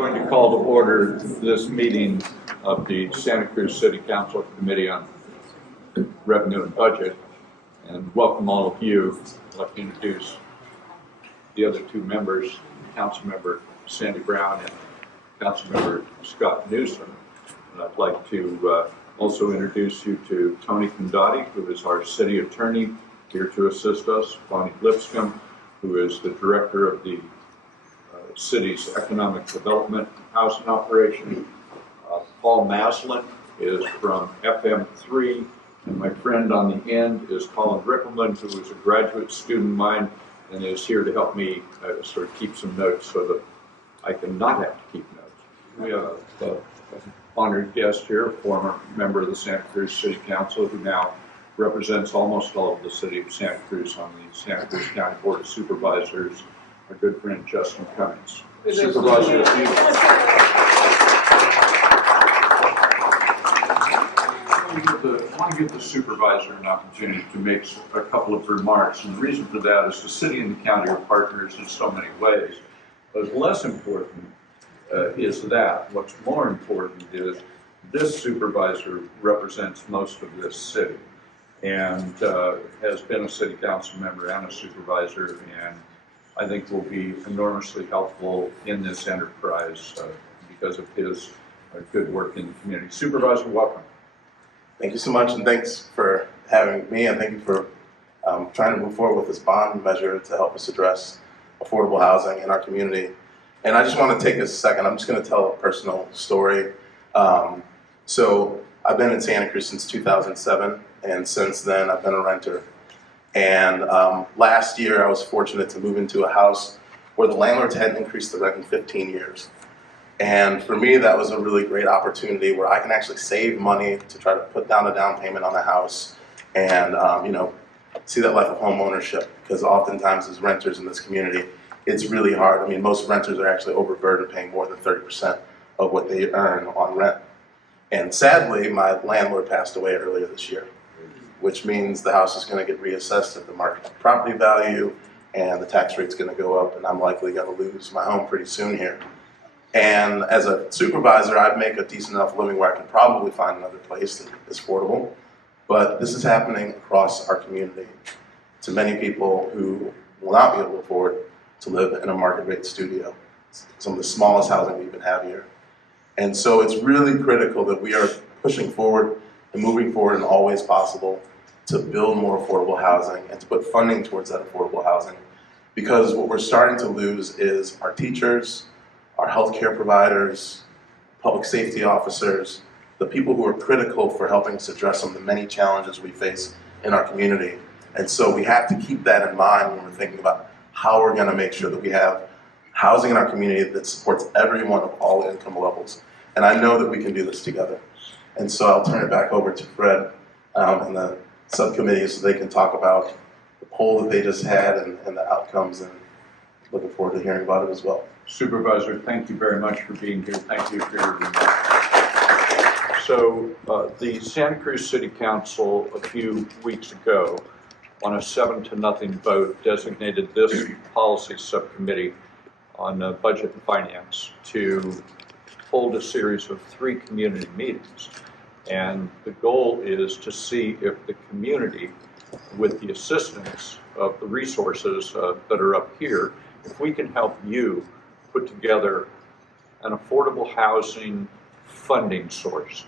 going to call to order this meeting of the Santa Cruz City Council Committee on Revenue and Budget, and welcome all of you. I'd like to introduce the other two members, Councilmember Sandy Brown and Councilmember Scott Newsom. And I'd like to also introduce you to Tony Condotti, who is our city attorney here to assist us, Bonnie Lipscomb, who is the director of the city's economic development and housing operation. Paul Maslin is from FM3, and my friend on the end is Colin Rippleman, who is a graduate student of mine and is here to help me sort of keep some notes so that I can not have to keep notes. We have an honored guest here, former member of the Santa Cruz City Council, who now represents almost all of the city of Santa Cruz on the Santa Cruz County Board of Supervisors, our good friend Justin Cummings. Supervisor, I want to give the supervisor an opportunity to make a couple of remarks, and the reason for that is the city and the county are partners in so many ways. But less important is that. What's more important is this supervisor represents most of this city and has been a city council member and a supervisor, and I think will be enormously helpful in this enterprise because of his good work in the community. Supervisor, welcome. Thank you so much, and thanks for having me, and thank you for trying to move forward with this bond measure to help us address affordable housing in our community. And I just want to take a second. I'm just going to tell a personal story. So I've been in Santa Cruz since 2007, and since then I've been a renter. And last year I was fortunate to move into a house where the landlords hadn't increased the rent in 15 years. And for me, that was a really great opportunity where I can actually save money to try to put down a down payment on a house and see that life of home ownership. Because oftentimes as renters in this community, it's really hard. I mean, most renters are actually overburdened, paying more than 30% of what they earn on rent. And sadly, my landlord passed away earlier this year, which means the house is going to get reassessed at the market property value, and the tax rate's going to go up, and I'm likely going to lose my home pretty soon here. And as a supervisor, I'd make a decent enough living where I can probably find another place that is affordable. But this is happening across our community to many people who will not be able to afford to live in a market rate studio, some of the smallest housing we even have here. And so it's really critical that we are pushing forward and moving forward in all ways possible to build more affordable housing and to put funding towards that affordable housing. Because what we're starting to lose is our teachers, our healthcare providers, public safety officers, the people who are critical for helping us address some of the many challenges we face in our community. And so we have to keep that in mind when we're thinking about how we're going to make sure that we have housing in our community that supports everyone of all income levels. And I know that we can do this together. And so I'll turn it back over to Fred and the subcommittee so they can talk about the poll that they just had and the outcomes, and looking forward to hearing about it as well. Supervisor, thank you very much for being here. Thank you for your remarks. So the Santa Cruz City Council a few weeks ago on a 7-0 vote designated this policy subcommittee on budget and finance to hold a series of 3 community meetings. And the goal is to see if the community, with the assistance of the resources that are up here, if we can help you put together an affordable housing funding source.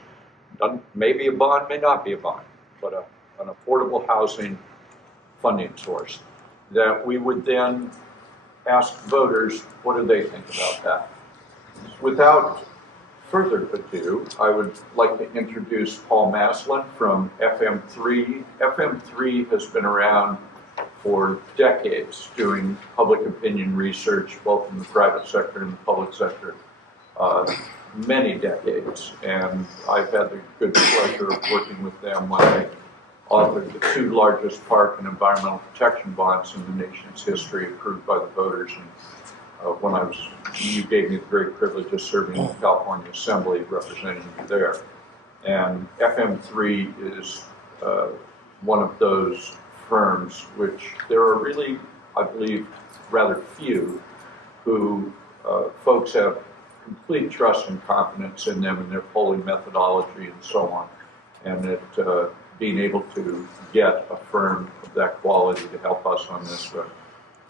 Maybe a bond, may not be a bond, but an affordable housing funding source that we would then ask voters, what do they think about that? Without further ado, I would like to introduce Paul Maslin from FM3. FM3 has been around for decades doing public opinion research, both in the private sector and the public sector, many decades. And I've had the good pleasure of working with them when I authored the 2 largest park and environmental protection bonds in the nation's history, approved by the voters. And when you gave me the great privilege of serving in the California Assembly, representing you there. And FM3 is one of those firms which there are really, I believe, rather few who folks have complete trust and confidence in them and their polling methodology and so on. And that being able to get a firm of that quality to help us on this,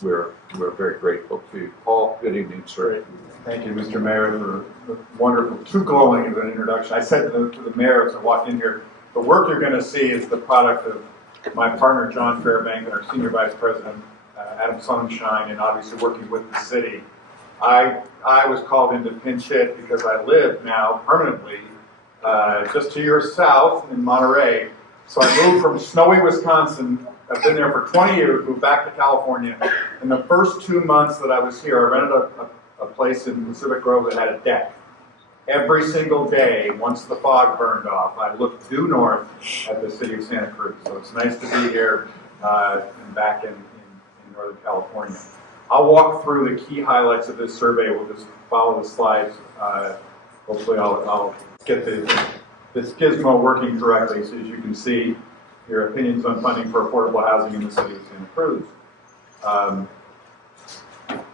we're very grateful to you. Paul, good evening, sir. Thank you, Mr. Mayor, for the wonderful, too glowing of an introduction. I said to the mayor as I walked in here, the work you're going to see is the product of my partner, John Fairbank, and our Senior Vice President, Adam Sonnenschein, and obviously working with the city. I was called into pinch hit because I live now permanently just to your south in Monterey. So I moved from snowy Wisconsin. I've been there for 20 years, moved back to California. In the first 2 months that I was here, I rented a place in Pacific Grove that had a deck. Every single day, once the fog burned off, I looked due north at the city of Santa Cruz. So it's nice to be here and back in Northern California. I'll walk through the key highlights of this survey. We'll just follow the slides. Hopefully I'll get this gizmo working correctly so as you can see your opinions on funding for affordable housing in the city of Santa Cruz.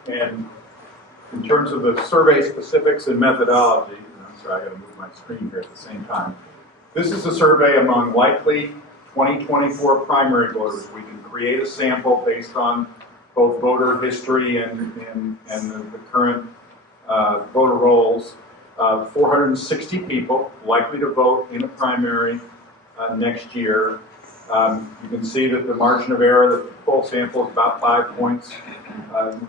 And in terms of the survey specifics and methodology, I'm sorry, I got to move my screen here at the same time. This is a survey among likely 2024 primary voters. We can create a sample based on both voter history and the current voter rolls. 460 people likely to vote in a primary next year. You can see that the margin of error, the full sample is about 5 points.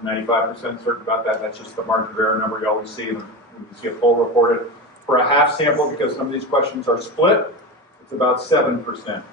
95% certain about that. That's just the margin of error number you always see. When you see a poll reported for a half sample, because some of these questions are split, it's about 7%.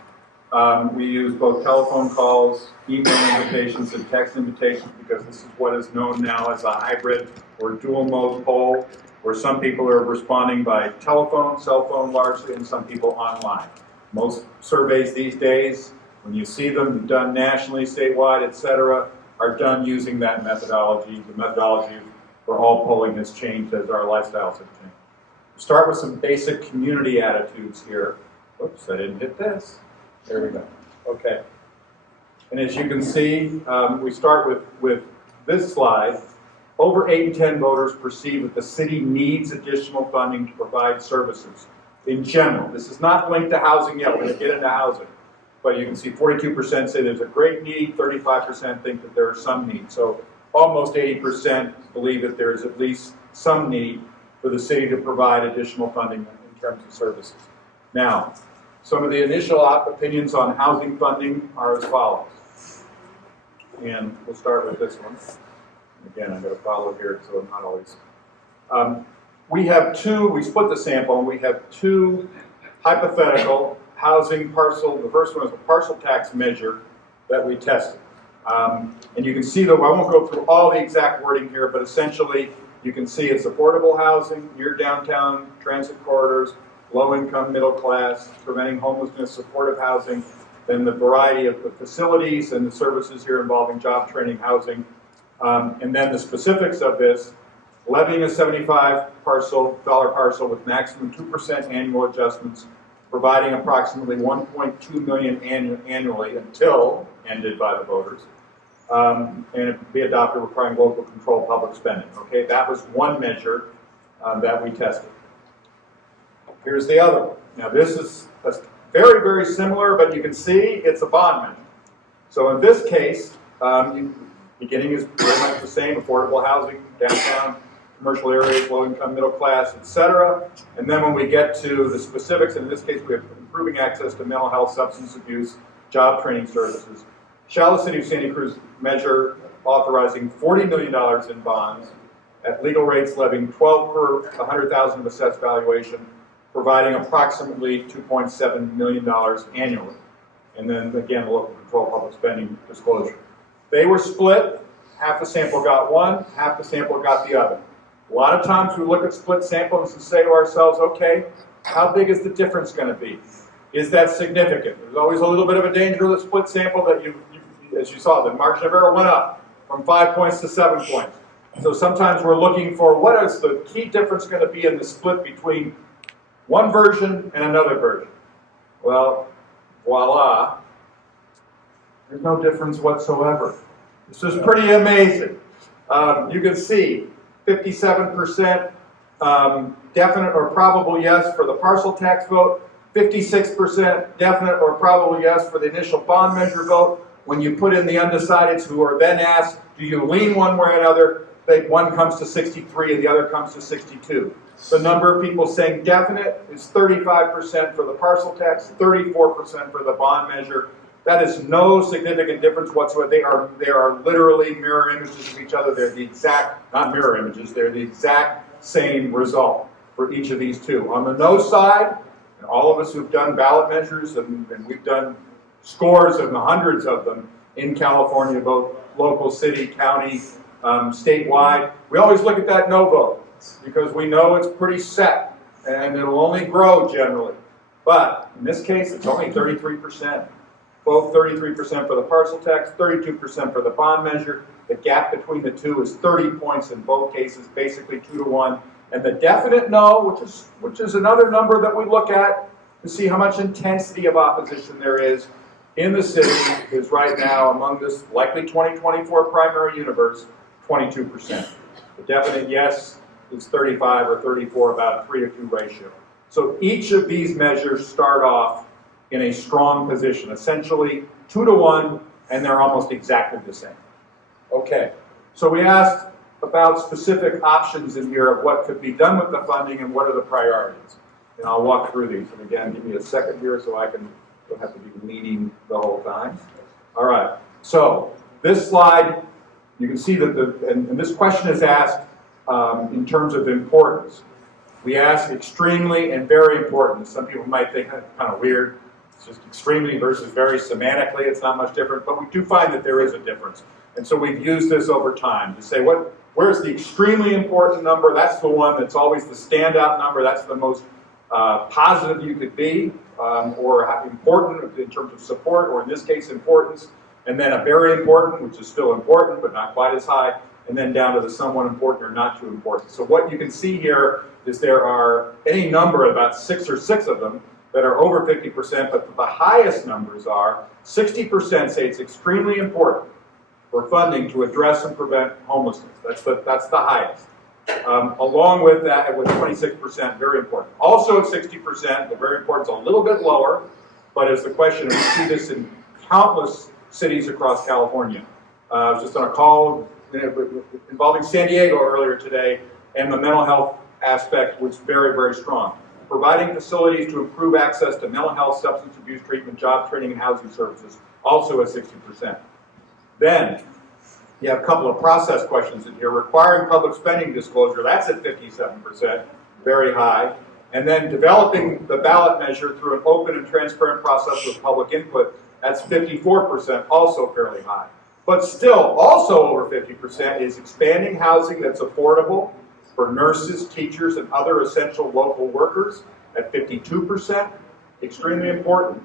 We use both telephone calls, email invitations, and text invitations because this is what is known now as a hybrid or dual mode poll, where some people are responding by telephone, cell phone largely, and some people online. Most surveys these days, when you see them done nationally, statewide, etc., are done using that methodology. The methodology for all polling has changed as our lifestyles have changed. We'll start with some basic community attitudes here. Oops, I didn't hit this. There we go. Okay. And as you can see, we start with this slide. Over 8 in 10 voters perceive that the city needs additional funding to provide services in general. This is not linked to housing yet. We're going to get into housing. But you can see 42% say there's a great need, 35% think that there are some needs. So almost 80% believe that there is at least some need for the city to provide additional funding in terms of services. Now, some of the initial opinions on housing funding are as follows. And we'll start with this one. Again, I'm going to follow here so I'm not always. We split the sample and we have 2 hypothetical housing parcel. The first one is a parcel tax measure that we tested. And you can see though, I won't go through all the exact wording here, but essentially you can see it's affordable housing, near downtown, transit corridors, low income, middle class, preventing homelessness, supportive housing, then the variety of the facilities and the services here involving job training, housing, and then the specifics of this, levying a $75 parcel with maximum 2% annual adjustments, providing approximately $1.2 million annually until ended by the voters, and it be adopted requiring local control public spending. Okay, that was one measure that we tested. Here's the other one. Now this is very, very similar, but you can see it's a bond measure. So in this case, beginning is very much the same: affordable housing, downtown, commercial areas, low income, middle class, etc. And then when we get to the specifics, and in this case we have improving access to mental health, substance abuse, job training services, shall the City of Santa Cruz measure authorizing $40 million in bonds at legal rates, levying 12 per 100,000 of assessed valuation, providing approximately $2.7 million annually. And then again, local control public spending disclosure. They were split. Half the sample got one, half the sample got the other. A lot of times we look at split samples and say to ourselves, okay, how big is the difference going to be? Is that significant? There's always a little bit of a danger with a split sample that as you saw, the margin of error went up from 5 points to 7 points. So sometimes we're looking for what is the key difference going to be in the split between one version and another version. Well, voila, there's no difference whatsoever. This is pretty amazing. You can see 57% definite or probable yes for the parcel tax vote, 56% definite or probable yes for the initial bond measure vote. When you put in the undecideds who are then asked, do you lean one way or another, one comes to 63 and the other comes to 62. The number of people saying definite is 35% for the parcel tax, 34% for the bond measure. That is no significant difference whatsoever. They are literally mirror images of each other. They're the exact, not mirror images, they're the exact same result for each of these two. On the no side, and all of us who've done ballot measures, and we've done scores and hundreds of them in California, both local, city, county, statewide, we always look at that no vote because we know it's pretty set and it'll only grow generally. But in this case, it's only 33%. Both 33% for the parcel tax, 32% for the bond measure. The gap between the two is 30 points in both cases, basically 2-to-1. And the definite no, which is another number that we look at to see how much intensity of opposition there is in the city, is right now among this likely 2024 primary universe, 22%. The definite yes is 35 or 34, about a 3-to-2 ratio. So each of these measures start off in a strong position, essentially 2-to-1, and they're almost exactly the same. Okay, so we asked about specific options in here of what could be done with the funding and what are the priorities. And I'll walk through these. And again, give me a second here so I don't have to be leading the whole time. All right, so this slide, you can see that and this question is asked in terms of importance. We ask extremely and very important. Some people might think that's kind of weird. It's just extremely versus very semantically. It's not much different, but we do find that there is a difference. And so we've used this over time to say, where's the extremely important number? That's the one that's always the standout number. That's the most positive you could be, or important in terms of support, or in this case, importance. And then a very important, which is still important, but not quite as high. And then down to the somewhat important or not too important. So what you can see here is there are any number, about 6 of them, that are over 50%, but the highest numbers are 60% say it's extremely important for funding to address and prevent homelessness. That's the highest. Along with that, with 26%, very important. Also at 60%, the very important is a little bit lower, but it's the question, and we see this in countless cities across California. I was just on a call involving San Diego earlier today, and the mental health aspect was very, very strong. Providing facilities to improve access to mental health, substance abuse treatment, job training, and housing services, also at 60%. Then, you have a couple of process questions in here. Requiring public spending disclosure, that's at 57%, very high. And then developing the ballot measure through an open and transparent process with public input, that's 54%, also fairly high. But still, also over 50% is expanding housing that's affordable for nurses, teachers, and other essential local workers at 52%, extremely important.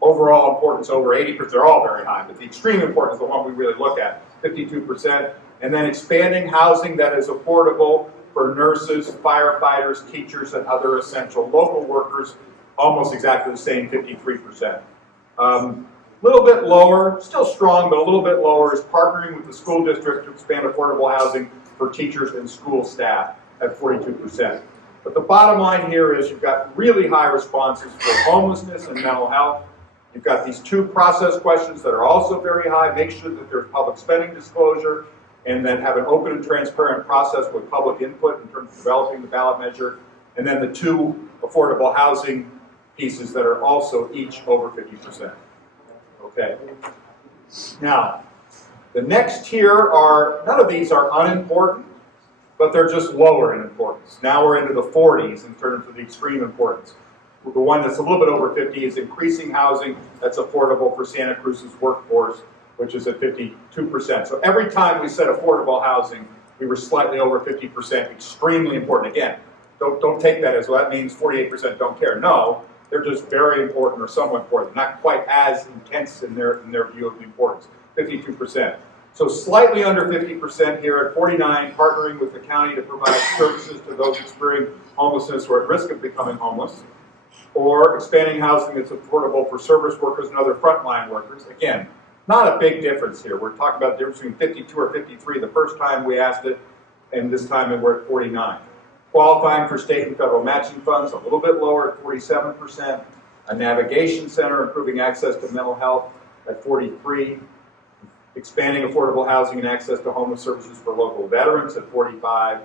Overall importance over 80%, they're all very high, but the extreme importance is the one we really look at, 52%. And then expanding housing that is affordable for nurses, firefighters, teachers, and other essential local workers, almost exactly the same, 53%. Little bit lower, still strong, but a little bit lower is partnering with the school district to expand affordable housing for teachers and school staff at 42%. But the bottom line here is you've got really high responses for homelessness and mental health. You've got these two process questions that are also very high. Make sure that there's public spending disclosure, and then have an open and transparent process with public input in terms of developing the ballot measure. And then the two affordable housing pieces that are also each over 50%. Okay. Now, the next tier are, none of these are unimportant, but they're just lower in importance. Now we're into the 40s in terms of the extreme importance. The one that's a little bit over 50 is increasing housing that's affordable for Santa Cruz's workforce, which is at 52%. So every time we said affordable housing, we were slightly over 50%, extremely important. Again, don't take that as, well, that means 48% don't care. No, they're just very important or somewhat important, not quite as intense in their view of the importance, 52%. So slightly under 50% here at 49, partnering with the county to provide services to those experiencing homelessness or at risk of becoming homeless, or expanding housing that's affordable for service workers and other frontline workers. Again, not a big difference here. We're talking about the difference between 52 or 53 the first time we asked it, and this time we're at 49. Qualifying for state and federal matching funds, a little bit lower at 47%. A navigation center, improving access to mental health at 43%. Expanding affordable housing and access to homeless services for local veterans at 45%.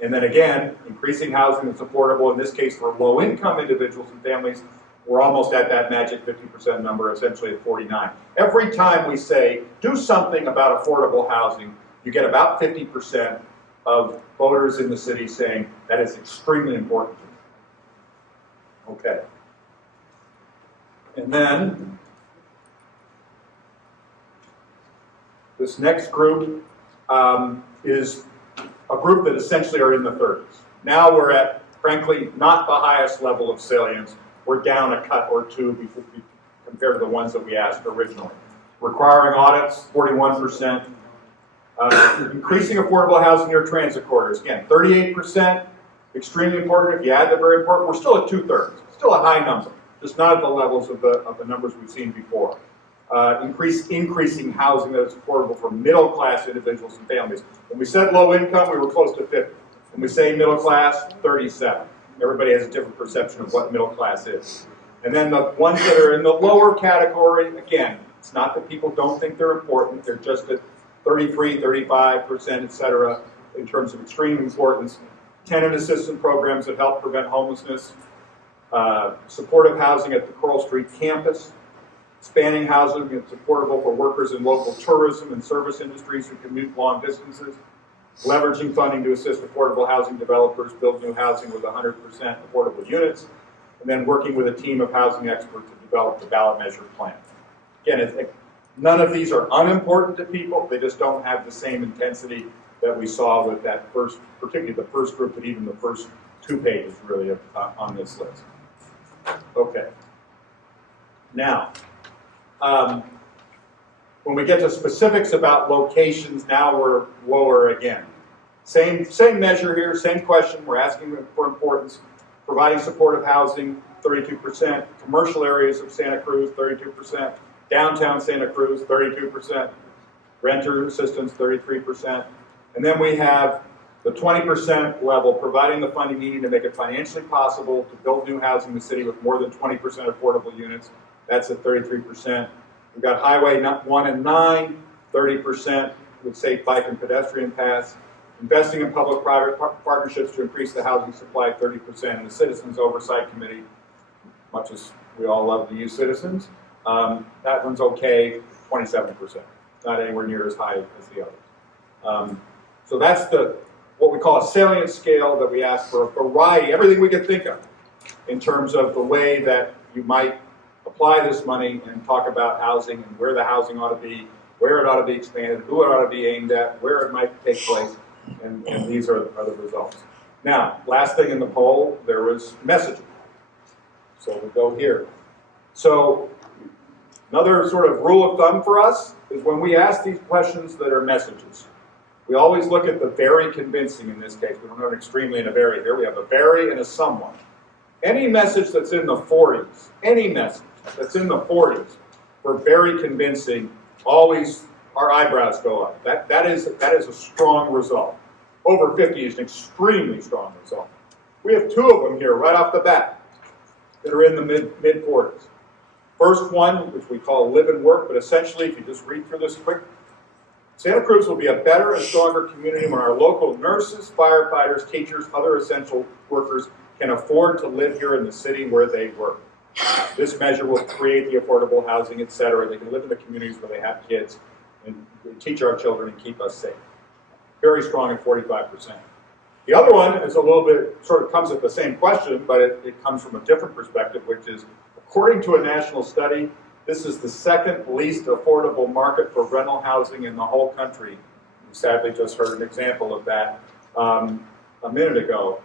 And then again, increasing housing that's affordable, in this case for low-income individuals and families, we're almost at that magic 50% number, essentially at 49%. Every time we say, do something about affordable housing, you get about 50% of voters in the city saying that is extremely important to me. Okay. And then, this next group is a group that essentially are in the 30s. Now we're at, frankly, not the highest level of salience. We're down a cut or two compared to the ones that we asked originally. Requiring audits, 41%. Increasing affordable housing near transit corridors, again, 38%. Extremely important. If you add the very important, we're still at 2/3. Still a high number, just not at the levels of the numbers we've seen before. Increasing housing that is affordable for middle-class individuals and families. When we said low income, we were close to 50. When we say middle class, 37. Everybody has a different perception of what middle class is. And then the ones that are in the lower category, again, it's not that people don't think they're important, they're just at 33, 35%, et cetera, in terms of extreme importance. Tenant assistance programs that help prevent homelessness. Supportive housing at the Coral Street campus. Expanding housing that's affordable for workers in local tourism and service industries who commute long distances. Leveraging funding to assist affordable housing developers build new housing with 100% affordable units. And then working with a team of housing experts to develop the ballot measure plan. Again, none of these are unimportant to people. They just don't have the same intensity that we saw with that first, particularly the first group, but even the first 2 pages really on this list. Okay. Now, when we get to specifics about locations, now we're lower again. Same measure here, same question. We're asking for importance. Providing supportive housing, 32%. Commercial areas of Santa Cruz, 32%. Downtown Santa Cruz, 32%. Renter assistance, 33%. And then we have the 20% level, providing the funding needed to make it financially possible to build new housing in the city with more than 20% affordable units. That's at 33%. We've got Highway 1 and 9, 30% with safe bike and pedestrian paths. Investing in public-private partnerships to increase the housing supply, 30%. And the Citizens Oversight Committee, much as we all love to use citizens, that one's okay, 27%. Not anywhere near as high as the others. So that's what we call a salient scale that we ask for a variety, everything we can think of, in terms of the way that you might apply this money and talk about housing and where the housing ought to be, where it ought to be expanded, who it ought to be aimed at, where it might take place, and these are the results. Now, last thing in the poll, there was messaging. So we go here. So another sort of rule of thumb for us is when we ask these questions that are messages, we always look at the very convincing in this case. We don't have an extremely and a very here. We have a very and a somewhat. Any message that's in the 40s, any message that's in the 40s for very convincing, always our eyebrows go up. That is a strong result. Over 50 is an extremely strong result. We have 2 of them here right off the bat that are in the mid 40s. First one, which we call live and work, but essentially, if you just read through this quick, Santa Cruz will be a better and stronger community when our local nurses, firefighters, teachers, other essential workers can afford to live here in the city where they work. This measure will create the affordable housing, etc. They can live in the communities where they have kids and teach our children and keep us safe. Very strong at 45%. The other one is a little bit, sort of comes at the same question, but it comes from a different perspective, which is, according to a national study, this is the second least affordable market for rental housing in the whole country. We sadly just heard an example of that a minute ago.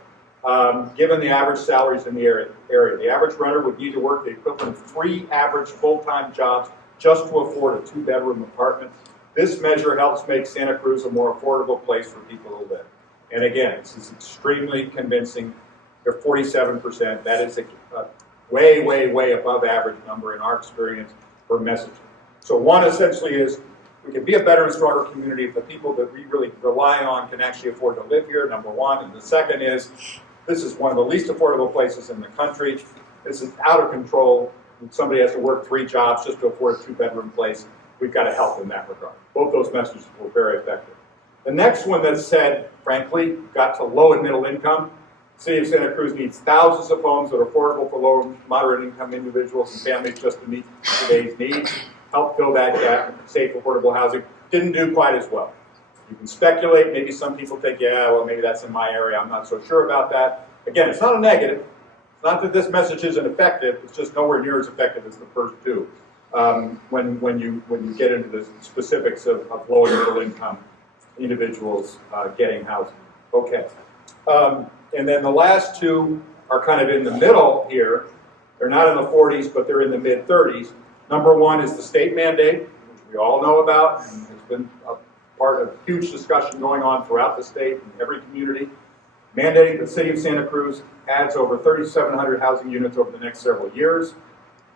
Given the average salaries in the area, the average renter would need to work the equivalent of 3 average full-time jobs just to afford a 2-bedroom apartment. This measure helps make Santa Cruz a more affordable place for people to live. And again, this is extremely convincing. They're 47%. That is a way, way, way above average number in our experience for messaging. So one essentially is we can be a better and stronger community if the people that we really rely on can actually afford to live here, number one. And the second is This is one of the least affordable places in the country. This is out of control. Somebody has to work 3 jobs just to afford a 2-bedroom place. We've got to help in that regard. Both those messages were very effective. The next one that said, frankly, got to low and middle income. The City of Santa Cruz needs thousands of homes that are affordable for low and moderate income individuals and families just to meet today's needs. Help fill that gap with safe, affordable housing. Didn't do quite as well. You can speculate. Maybe some people think, yeah, well, maybe that's in my area. I'm not so sure about that. Again, it's not a negative. It's not that this message isn't effective. It's just nowhere near as effective as the first two. When you get into the specifics of low and middle income individuals getting housing. Okay. And then the last two are kind of in the middle here. They're not in the 40s, but they're in the mid-30s. Number one is the state mandate, which we all know about, and has been a part of huge discussion going on throughout the state and every community, mandating the City of Santa Cruz adds over 3,700 housing units over the next several years.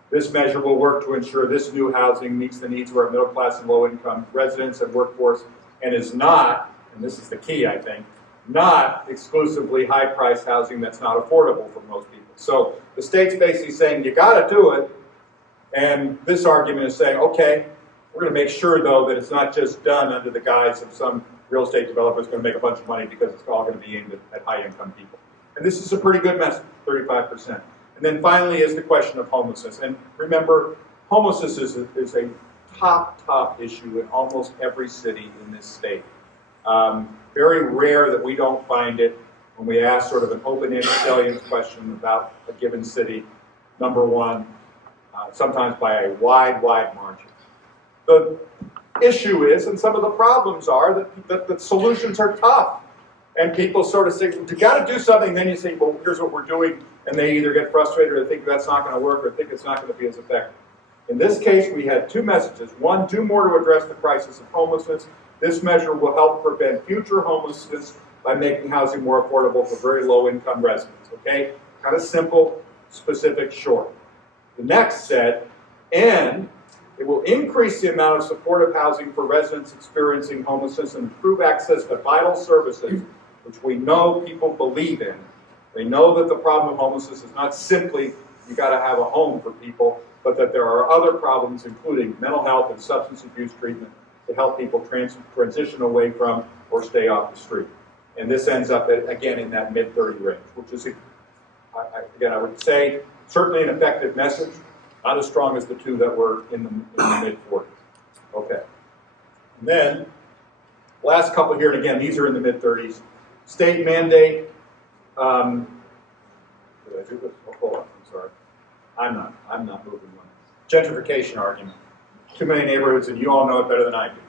This measure will work to ensure this new housing meets the needs of our middle class and low income residents and workforce, and is not, and this is the key, I think, not exclusively high-priced housing that's not affordable for most people. So the state's basically saying, you got to do it, and this argument is saying, okay, we're going to make sure, though, that it's not just done under the guise of some real estate developer's going to make a bunch of money because it's all going to be aimed at high-income people. And this is a pretty good message, 35%. And then finally is the question of homelessness. And remember, homelessness is a top issue in almost every city in this state. Very rare that we don't find it when we ask sort of an open-ended salient question about a given city. Number one, sometimes by a wide margin. The issue is, and some of the problems are, that the solutions are tough. And people sort of say, you got to do something, then you say, well, here's what we're doing, and they either get frustrated or think that's not going to work or think it's not going to be as effective. In this case, we had two messages. One, do more to address the crisis of homelessness. This measure will help prevent future homelessness by making housing more affordable for very low-income residents, okay? Kind of simple, specific, short. The next said, and it will increase the amount of supportive housing for residents experiencing homelessness and improve access to vital services, which we know people believe in. They know that the problem of homelessness is not simply you got to have a home for people, but that there are other problems, including mental health and substance abuse treatment, to help people transition away from or stay off the street. And this ends up, again, in that mid-30 range, which is, again, I would say, certainly an effective message, not as strong as the two that were in the mid-40s. Okay. And then, last couple here, and again, these are in the mid-30s. State mandate. Did I do this? Oh, hold on, I'm sorry. I'm not moving one. Gentrification argument. Too many neighborhoods, and you all know it better than I do.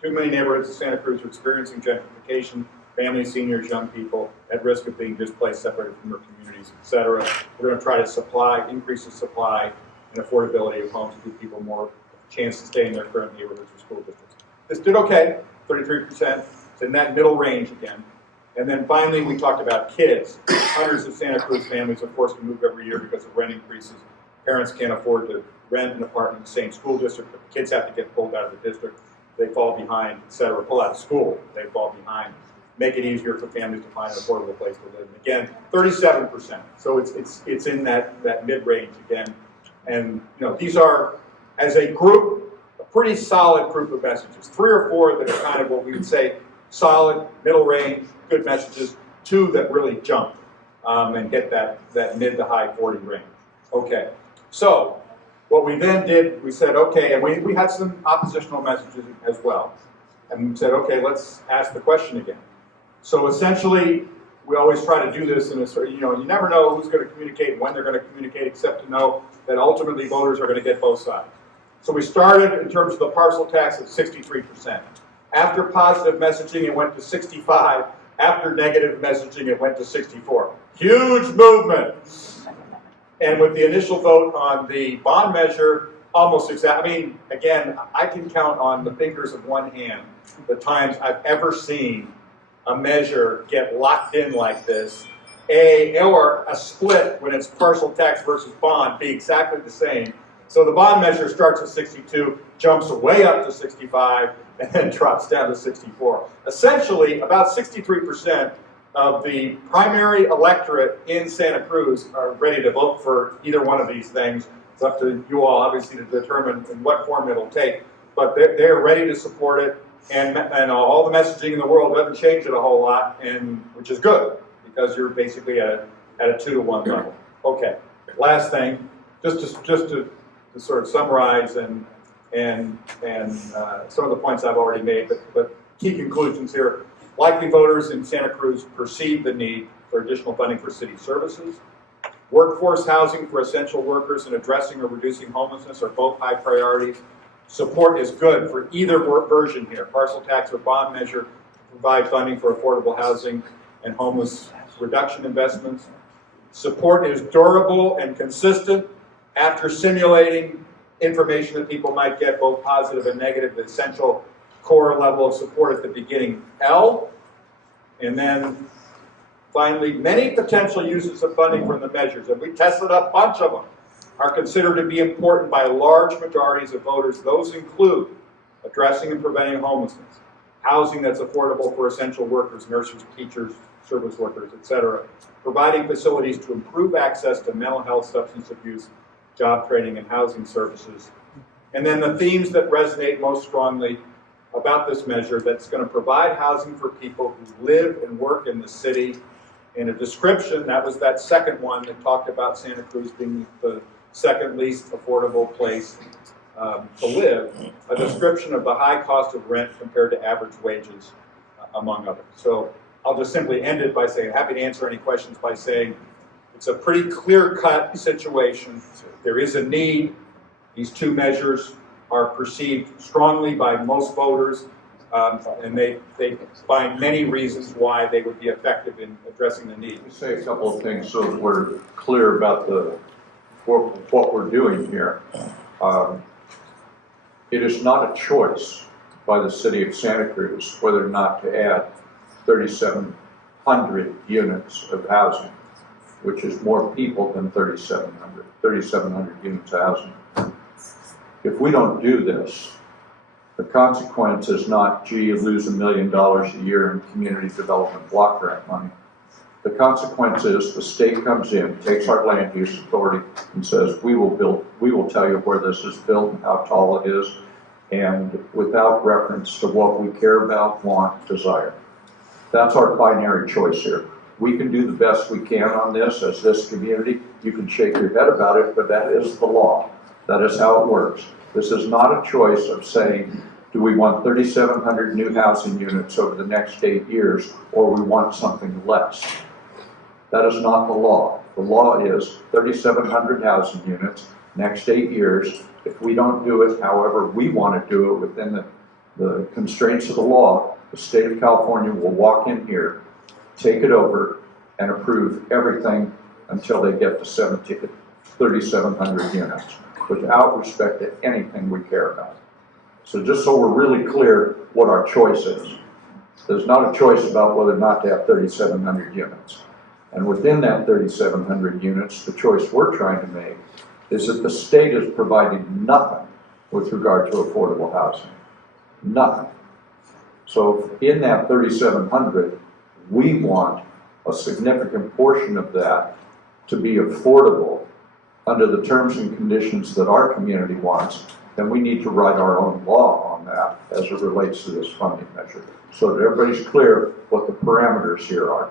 Too many neighborhoods in Santa Cruz are experiencing gentrification. Families, seniors, young people at risk of being displaced, separated from their communities, etc. We're going to try to increase the supply and affordability of homes to give people more chance to stay in their current neighborhoods or school districts. This did okay, 33%. It's in that middle range again. And then finally, we talked about kids. Hundreds of Santa Cruz families are forced to move every year because of rent increases. Parents can't afford to rent an apartment in the same school district, but the kids have to get pulled out of the district. They fall behind, etc. Pull out of school, they fall behind. Make it easier for families to find an affordable place to live. And again, 37%. So it's in that mid-range again. And these are, as a group, a pretty solid group of messages. 3 or 4 that are kind of what we would say solid, middle range, good messages. 2 that really jump and get that mid to high 40 range. Okay, so what we then did, we said, okay, and we had some oppositional messages as well. And we said, okay, let's ask the question again. So essentially, we always try to do this in a sort of, you never know who's going to communicate and when they're going to communicate, except to know that ultimately voters are going to get both sides. So we started in terms of the parcel tax at 63%. After positive messaging, it went to 65. After negative messaging, it went to 64. Huge movement. And with the initial vote on the bond measure, almost exactly. I mean, again, I can count on the fingers of one hand the times I've ever seen a measure get locked in like this, or a split when it's parcel tax versus bond be exactly the same. So the bond measure starts at 62, jumps way up to 65, and then drops down to 64. Essentially, about 63% of the primary electorate in Santa Cruz are ready to vote for either one of these things. It's up to you all, obviously, to determine in what form it'll take. But they're ready to support it, and all the messaging in the world doesn't change it a whole lot, and which is good because you're basically at a 2-to-1 level. Okay, last thing, just to sort of summarize and some of the points I've already made, but key conclusions here. Likely voters in Santa Cruz perceive the need for additional funding for city services. Workforce housing for essential workers and addressing or reducing homelessness are both high priorities. Support is good for either version here, parcel tax or bond measure, to provide funding for affordable housing and homeless reduction investments. Support is durable and consistent after simulating information that people might get, both positive and negative, the essential core level of support at the beginning, L. And then finally, many potential uses of funding from the measures, and we tested a bunch of them, are considered to be important by large majorities of voters. Those include addressing and preventing homelessness, housing that's affordable for essential workers, nurses, teachers, service workers, etc., providing facilities to improve access to mental health, substance abuse, job training, and housing services. And then the themes that resonate most strongly about this measure, that's going to provide housing for people who live and work in the city. In a description, that was that second one that talked about Santa Cruz being the second least affordable place to live, a description of the high cost of rent compared to average wages, among others. So I'll just simply end it by saying, happy to answer any questions by saying, it's a pretty clear-cut situation. There is a need. These two measures are perceived strongly by most voters, and they find many reasons why they would be effective in addressing the need. Let me say a couple of things so that we're clear about what we're doing here. It is not a choice by the City of Santa Cruz whether or not to add 3,700 units of housing, which is more people than 3,700 units of housing. If we don't do this, the consequence is not, gee, you lose $1 million a year in community development block grant money. The consequence is the state comes in, takes our land use authority and says, we will tell you where this is built and how tall it is, and without reference to what we care about, want, desire. That's our binary choice here. We can do the best we can on this as this community. You can shake your head about it, but that is the law. That is how it works. This is not a choice of saying, do we want 3,700 new housing units over the next 8 years, or we want something less? That is not the law. The law is 3,700 housing units, next 8 years. If we don't do it however we want to do it within the constraints of the law, the state of California will walk in here, take it over, and approve everything until they get to 3,700 units, without respect to anything we care about. So just so we're really clear what our choice is. There's not a choice about whether or not to have 3,700 units. And within that 3,700 units, the choice we're trying to make is that the state is providing nothing with regard to affordable housing. Nothing. So in that 3,700, we want a significant portion of that to be affordable under the terms and conditions that our community wants, then we need to write our own law on that as it relates to this funding measure, so that everybody's clear what the parameters here are.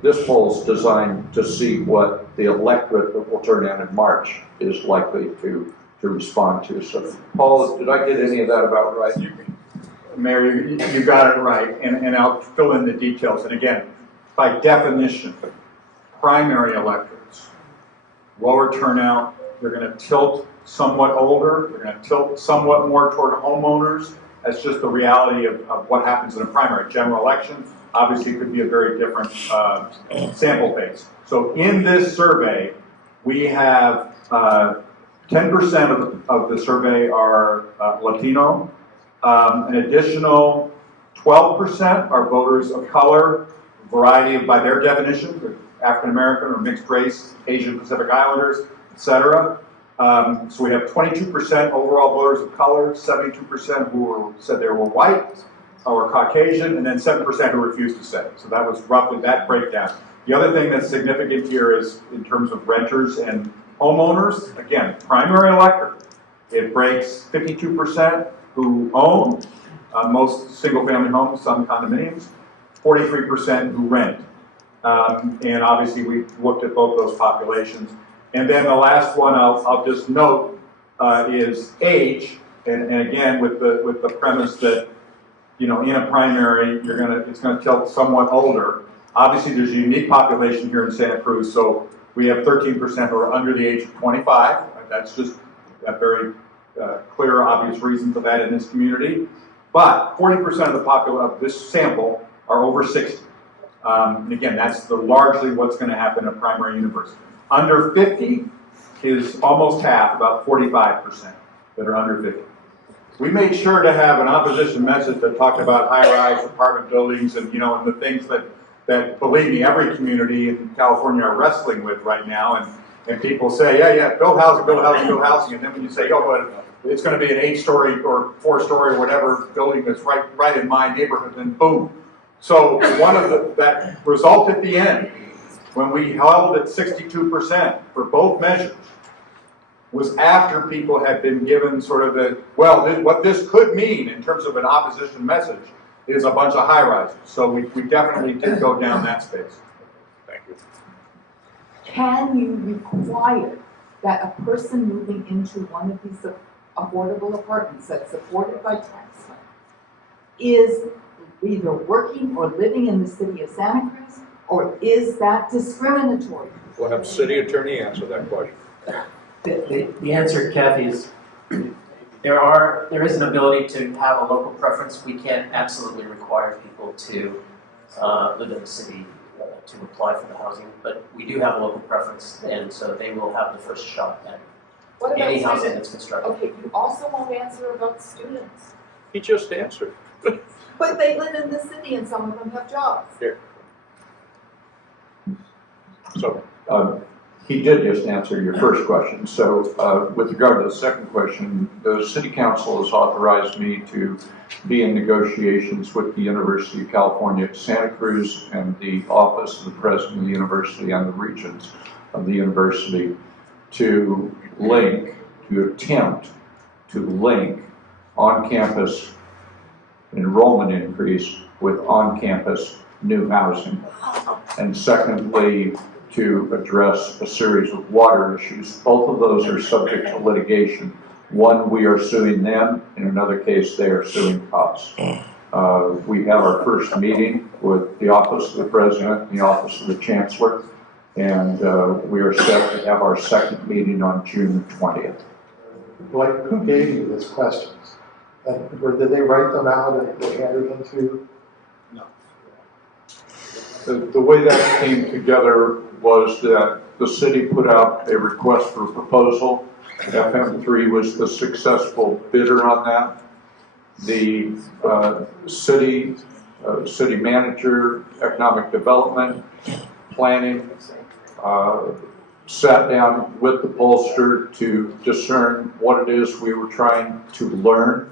This poll is designed to see what the electorate that will turn out in March is likely to respond to. So, Paul, did I get any of that about right? Mayor, you got it right, and I'll fill in the details. And again, by definition, primary electorates, lower turnout, they're going to tilt somewhat older, they're going to tilt somewhat more toward homeowners. That's just the reality of what happens in a primary. General election, obviously, could be a very different sample base. So in this survey, we have 10% of the survey are Latino. An additional 12% are voters of color, variety of, by their definition, African American or mixed race, Asian Pacific Islanders, etc. So we have 22% overall voters of color, 72% who said they were white, are Caucasian, and then 7% who refuse to stay. So that was roughly that breakdown. The other thing that's significant here is in terms of renters and homeowners, again, primary elector. It breaks 52% who own, most single-family homes, some condominiums, 43% who rent. And obviously, we looked at both those populations. And then the last one I'll just note is age, and again with the premise that in a primary it's gonna tilt somewhat older. Obviously, there's a unique population here in Santa Cruz, so we have 13% who are under the age of 25. That's just a very clear, obvious reason for that in this community. But 40% of this sample are over 60. And again, that's largely what's going to happen at primary university. Under 50 is almost half, about 45% that are under 50. We made sure to have an opposition message that talked about high-rise apartment buildings and and the things that believe me, every community in California are wrestling with right now. And people say, yeah, build housing, build housing, build housing. And then when you say, but it's going to be an 8-story or 4-story or whatever building that's right in my neighborhood, then boom. So one of that result at the end, when we held at 62% for both measures, was after people had been given sort of what this could mean in terms of an opposition message is a bunch of high-rises. So we definitely did go down that space. Thank you. Can you require that a person moving into one of these affordable apartments that's supported by tax money is either working or living in the city of Santa Cruz, or is that discriminatory? We'll have the city attorney answer that question. The answer, Kathy, is there is an ability to have a local preference. We can't absolutely require people to live in the city to apply for the housing, but we do have a local preference, and so they will have the first shot at any housing that's constructed. Okay, you also won't answer about students. He just answered. But they live in the city and some of them have jobs. Here. So, He did just answer your first question. So with regard to the second question, the City Council has authorized me to be in negotiations with the University of California at Santa Cruz and the Office of the President of the University and the Regents of the University to attempt to link on-campus enrollment increase with on-campus new housing. And secondly, to address a series of water issues. Both of those are subject to litigation. One, we are suing them. In another case, they are suing us. We have our first meeting with the Office of the President and the Office of the Chancellor, and we are set to have our second meeting on June 20th. Like, who gave you these questions? Or did they write them out and they handed them to you? the way that came together was that the city put out a request for proposal. FM3 was the successful bidder on that. The city manager, economic development, planning, sat down with the pollster to discern what it is we were trying to learn,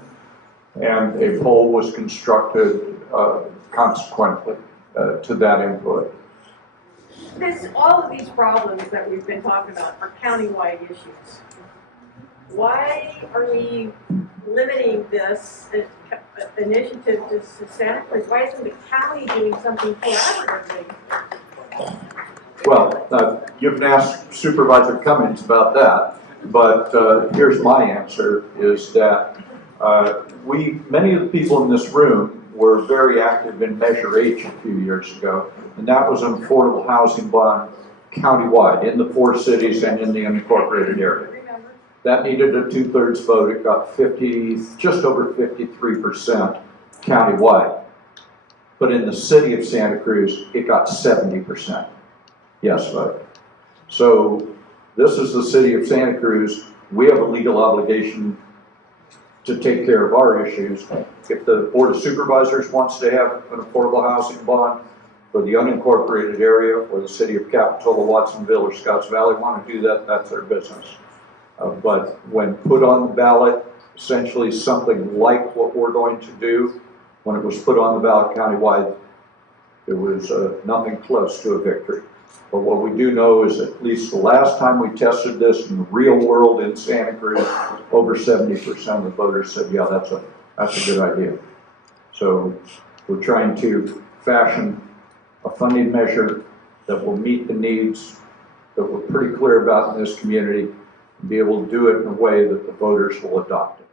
and a poll was constructed consequently to that input. All of these problems that we've been talking about are countywide issues. Why are we limiting this initiative to Santa Cruz? Why isn't the county doing something collaboratively? Well, you can ask Supervisor Cummings about that, but here's my answer, is that many of the people in this room were very active in Measure H a few years ago, and that was an affordable housing bond countywide in the 4 cities and in the unincorporated area. That needed a 2/3 vote. It got just over 53% countywide. But in the city of Santa Cruz, it got 70% yes vote. So this is the city of Santa Cruz. We have a legal obligation to take care of our issues. If the Board of Supervisors wants to have an affordable housing bond for the unincorporated area, or the city of Capitola, Watsonville, or Scotts Valley want to do that, that's their business. But when put on the ballot, essentially something like what we're going to do, when it was put on the ballot countywide, it was nothing close to a victory. But what we do know is at least the last time we tested this in the real world in Santa Cruz, over 70% of the voters said, yeah, that's a good idea. So we're trying to fashion a funding measure that will meet the needs that we're pretty clear about in this community, and be able to do it in a way that the voters will adopt it.